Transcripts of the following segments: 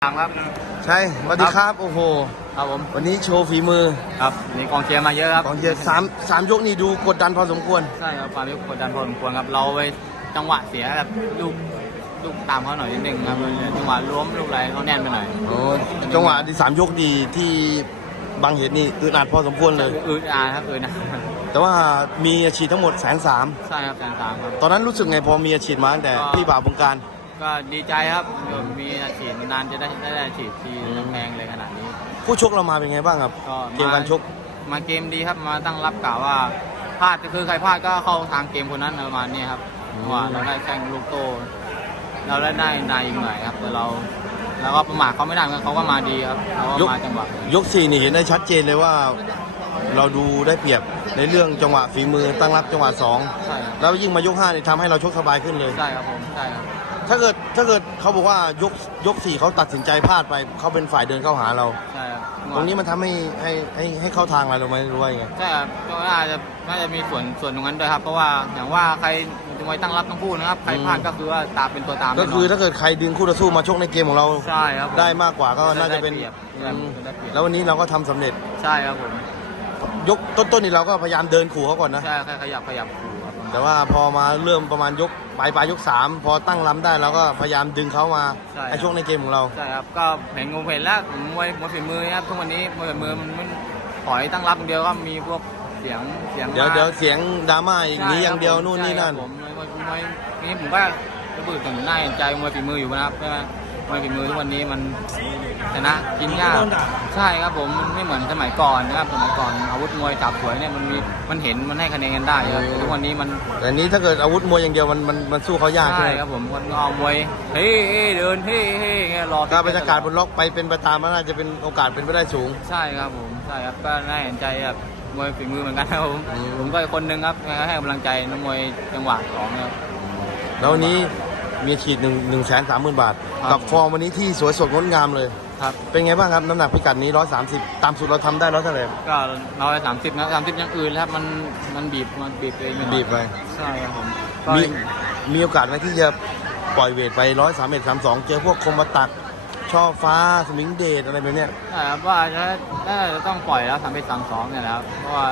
ครับใช่สวัสดีครับโอ้โหครับผมวันนี้โชว์ฝีมือครับมีกองเชียร์มาเยอะครับกองเชียร์สามยกนี่ดูกดดันพอสมควรใช่ครับความกดดันพอสมควรครับเราไปจังหวะเสียแบบลูกตามเขาหน่อยนิดนึงครับจังหวะล้มลูกอะไรเขาแน่นไปหน่อยโอ้จังหวะที่3 ยกดีที่บางเหตุนี่อึดอัดพอสมควรเลยครับนะแต่ว่ามีอาชีพทั้งหมด130,000 ใช่ครับ130,000ครับตอนนั้นรู้สึกไงพอมีอาชีพมาตั้งแต่พี่บ่าววงการก็ดีใจครับมีอาชีพนานจะได้อาชีพที่แพงเลยขนาดนี้ผู้ชกเรามาเป็นไงบ้างครับเกมการชกมาเกมดีครับมาตั้งรับกล่าวว่าพลาดก็คือใครพลาดก็เข้าทางเกมคนนั้นประมาณนี้ครับว่าเราได้แข่งลูกโตเราได้นายอีกหน่อยครับแต่เราก็ประมาทเขาไม่ได้เขาก็มาดีครับเขาก็มาจังหวะยก4นี่เห็นได้ชัดเจนเลยว่าเราดูได้เปรียบในเรื่องจังหวะฝีมือตั้งรับจังหวะ2 ใช่ครับแล้วยิ่งมายก5นี่ทำให้เราชกสบายขึ้นเลยใช่ครับผมใช่ครับถ้าเกิดเขาบอกว่ายก4เขาตัดสินใจพลาดไปเขาเป็นฝ่ายเดินเข้าหาเราใช่ครับตรงนี้มันทำให้เข้าทางเราไหมหรือว่ายังไงใช่ครับก็น่าจะมีส่วนตรงนั้นด้วยครับเพราะว่าอย่างว่าใครจะมวยตั้งรับทั้งคู่นะครับใครพลาดก็คือว่าตามเป็นตัวตามก็คือถ้าเกิดใครดึงคู่ต่อสู้มาชกในเกมของเราใช่ครับได้มากกว่าก็น่าจะเป็นแล้ววันนี้เราก็ทำสำเร็จใช่ครับผมยกต้นนี่เราก็พยายามเดินขู่เขาก่อนนะใช่ขยับขู่ครับแต่ว่าพอมาเริ่มประมาณยกปลายยก3พอตั้งล้ำได้เราก็พยายามดึงเขามาให้ชกในเกมของเราใช่ครับก็เห็นแล้วมวยฝีมือครับทุกวันนี้มวยฝีมือมันปล่อยตั้งรับอย่างเดียวก็มีพวกเสียงเดี๋ยวเสียงดราม่าอย่างนี้อย่างเดียวนู่นนี่นั่นผมนี่ผมก็จะพูดถึงน่าเห็นใจมวยฝีมืออยู่นะครับใช่ไหมมวยฝีมือทุกวันนี้มันชนะกินยากใช่ครับผมมันไม่เหมือนสมัยก่อนนะครับสมัยก่อนอาวุธมวยจับสวยเนี่ยมันเห็นมันให้คะแนนกันได้ครับทุกวันนี้มันแต่นี้ถ้าเกิดอาวุธมวยอย่างเดียวมันสู้เขายากใช่ครับผมมันเอามวยเฮ้เดินเฮ้เงี้ยรอถ้าบรรยากาศบนล็อกไปเป็นประตามน่าจะเป็นโอกาสเป็นไปได้สูงใช่ครับผมใช่ครับก็น่าเห็นใจแบบมวยฝีมือเหมือนกันครับผมก็คนหนึ่งครับให้กำลังใจนักมวยจังหวะ2ครับแล้ววันนี้มีฉีด130,000 บาทกับฟอร์มวันนี้ที่สวยสดงดงามเลยครับเป็นไงบ้างครับน้ำหนักพิกัดนี้130ตามสุดเราทำได้100เท่าไหร่ก็130นะ30อย่างอื่นแล้วมันบีบตัวเองบีบไปใช่ครับผมมีโอกาสไหมที่จะปล่อยเวทไป131 32เจอพวกคมตักช่อฟ้าสมิงเดชอะไรแบบเนี้ยใช่ครับว่าจะต้องปล่อยแล้ว31 32เนี่ยแล้วเพราะว่า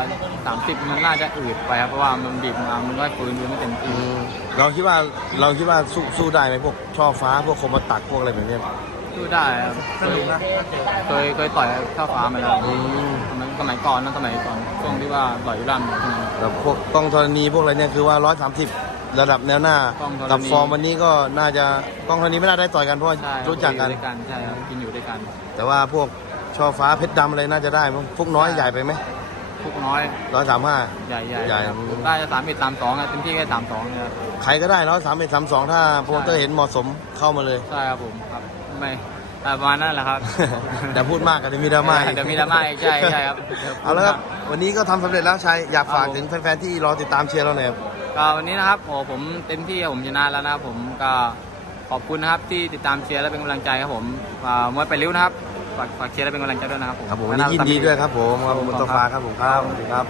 30มันน่าจะอืดไปครับเพราะว่ามันบีบมามันก็ฟื้นดูไม่เต็มที่เราคิดว่าสู้ได้ไหมพวกช่อฟ้าพวกคมตักพวกอะไรแบบเนี้ยสู้ได้ครับเคยต่อยข้าวฟ้ามาแล้วสมัยก่อนช่วงที่ว่าต่อยยุรันแล้วพวกกล้องธรณีพวกอะไรเนี่ยคือว่า130ระดับแนวหน้ากับฟอร์มวันนี้ก็น่าจะกล้องธรณีไม่น่าได้ต่อยกันเพราะรู้จักกันใช่ครับกินอยู่ด้วยกันแต่ว่าพวกช่อฟ้าเพชรดำอะไรน่าจะได้พวกน้อยใหญ่ไปไหมพวกน้อย 135 ใหญ่ได้จะ31 32เต็มที่แค่32เนี่ยใครก็ได้131 32ถ้าโปรโมเตอร์เห็นเหมาะสมเข้ามาเลยใช่ครับผมครับไม่ประมาณนั้นแหละครับแต่พูดมากกันจะมีดราม่าใช่ครับเอาละครับวันนี้ก็ทำสำเร็จแล้วชัยอยากฝากถึงแฟนๆที่รอติดตามเชียร์เราหน่อยก็วันนี้นะครับผมเต็มที่ผมชนะแล้วนะครับผมก็ขอบคุณนะครับที่ติดตามเชียร์และเป็นกำลังใจครับผมมวยไปริ้วนะครับฝากเชียร์และเป็นกำลังใจด้วยนะครับผมวันนี้ยินดีด้วยครับผมมุตตาฟ้าครับผมครับสวัสดีครับ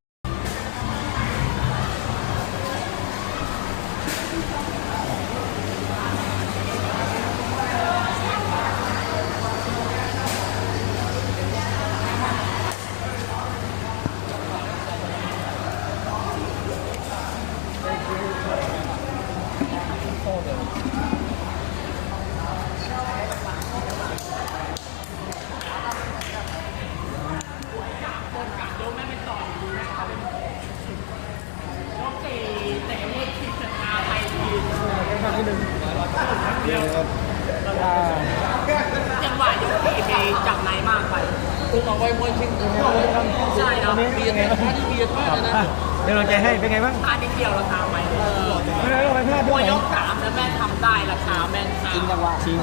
จังหวะยกที่ไปจับในมากไปคุณเอาไว้มวยชิงใช่เนาะมียังไงบ้างที่มีพลาดนะเดี๋ยวเราใจให้เป็นไงบ้างพลาดนิดเดียวราคาไปมวยยก3แล้วแม่ทำได้ราคาแม่จริงจังหวะจริง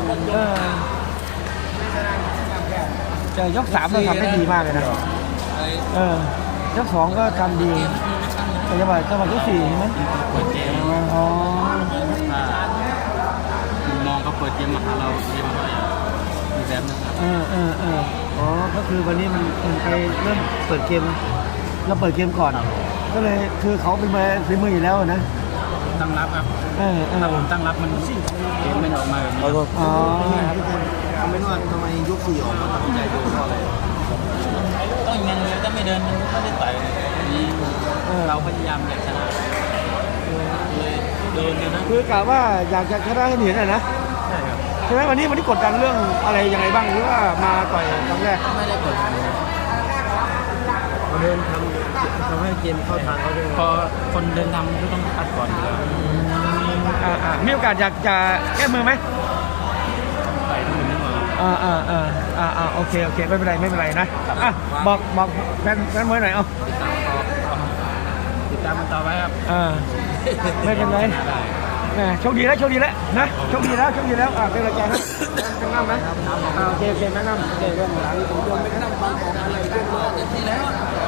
เจอยก3เราทำได้ดีมากเลยนะยก2ก็ทำดีแต่จังหวะยก4ใช่ไหมอ๋อมองเขาเปิดเกมมาหาเราเกมอะไรมีแบบนั้นอ๋อก็คือวันนี้มันไปเริ่มเปิดเกมเราเปิดเกมก่อนก็เลยคือเขาเป็นฝีมืออยู่แล้วนะตั้งรับครับถ้าผมตั้งรับมันเกมไม่ออกมาแบบนี้อ๋อคอมเมนต์ว่าทำไมยก4ออกมาตัดสินใจโดนเพราะอะไรก็ยังไงก็ไม่เดินมันไม่ได้ต่อยเราพยายามอยากชนะเลยโดนกันนะคือกะว่าอยากจะชนะให้เห็นนะใช่ครับใช่ไหมวันนี้กดดันเรื่องอะไรยังไงบ้างหรือว่ามาต่อยครั้งแรกไม่ได้กดเดินทำให้เกมเข้าทางเขาด้วยพอคนเดินทำก็ต้องอัดก่อนอยู่แล้วมีโอกาสอยากจะแก้มือไหมไปทุกคนนึกว่าโอเคไม่เป็นไรนะบอกแฟนมวยหน่อยเอาติดตามมันต่อไปครับไม่เป็นไรแหมโชคดีแล้วนะโชคดีแล้วเป็นกำลังใจนะแนะนำนะโอเคแนะนำโอเคเรื่องหลังผมโดนไม่แนะนำบางของอะไรเรื่องเต็มที่แล้ว